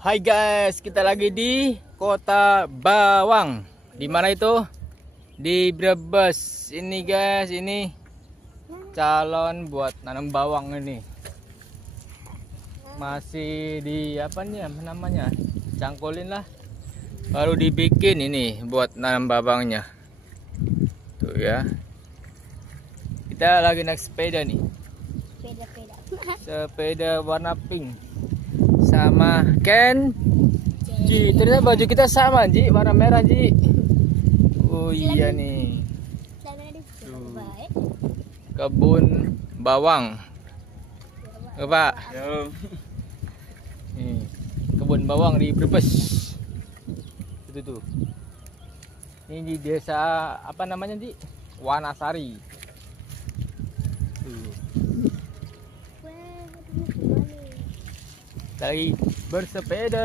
Hai guys, kita lagi di Kota Bawang. Di mana itu? Di Brebes. Ini guys, ini calon buat nanam bawang ini. Masih di apa nih namanya? Cangkulin lah. Baru dibikin ini buat nanam bawangnya. Tuh ya. Kita lagi naik sepeda nih. Sepeda warna pink sama Ken Ji. Ternyata baju kita sama Ji, warna merah Ji. Oh iya nih. Tuh. Kebun bawang. Pak. Nih, kebun bawang di Brebes. Itu tuh. Ini di desa apa namanya Ji? Wanasari. Tuh. Lagi bersepeda.